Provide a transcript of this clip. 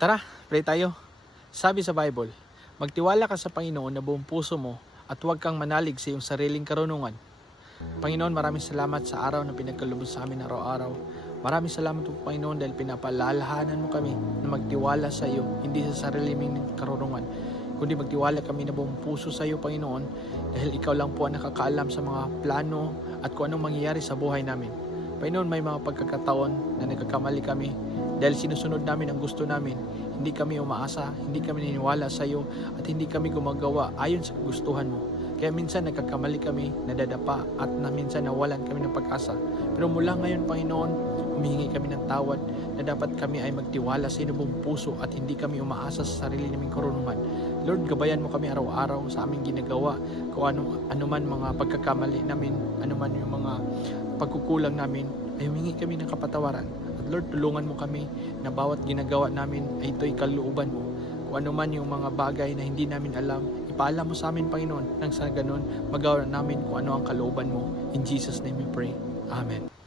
Tara, pray tayo. Sabi sa Bible, magtiwala ka sa Panginoon na buong puso mo at huwag kang manalig sa iyong sariling karunungan. Panginoon, maraming salamat sa araw na pinagkaloob sa amin araw-araw. Maraming salamat po, Panginoon, dahil pinapaalalahanan mo kami na magtiwala sa iyo, hindi sa sariling karunungan, kundi magtiwala kami na buong puso sa iyo, Panginoon, dahil ikaw lang po ang nakakaalam sa mga plano at kung anong mangyayari sa buhay namin. Panginoon, may mga pagkakataon na nagkakamali kami dahil sinusunod namin ang gusto namin. Hindi kami umaasa, hindi kami niniwala sa iyo at hindi kami gumagawa ayon sa gustuhan mo. Kaya minsan nagkakamali kami, nadadapa at minsan nawalan kami ng pag-asa. Pero mula ngayon, Panginoon, humihingi kami ng tawad na dapat kami ay magtiwala sa iyo buong puso at hindi kami umaasa sa sarili naming karunungan. Lord, gabayan mo kami araw-araw sa aming ginagawa, kung anuman mga pagkakamali namin, anuman yung mga pagkukulang namin, ay humingi kami ng kapatawaran. At Lord, tulungan mo kami na bawat ginagawa namin ay ito'y kalooban mo. Kung anuman yung mga bagay na hindi namin alam, ipaalam mo sa amin, Panginoon, nang sa ganun magawa namin kung ano ang kalooban mo. In Jesus' name we pray. Amen.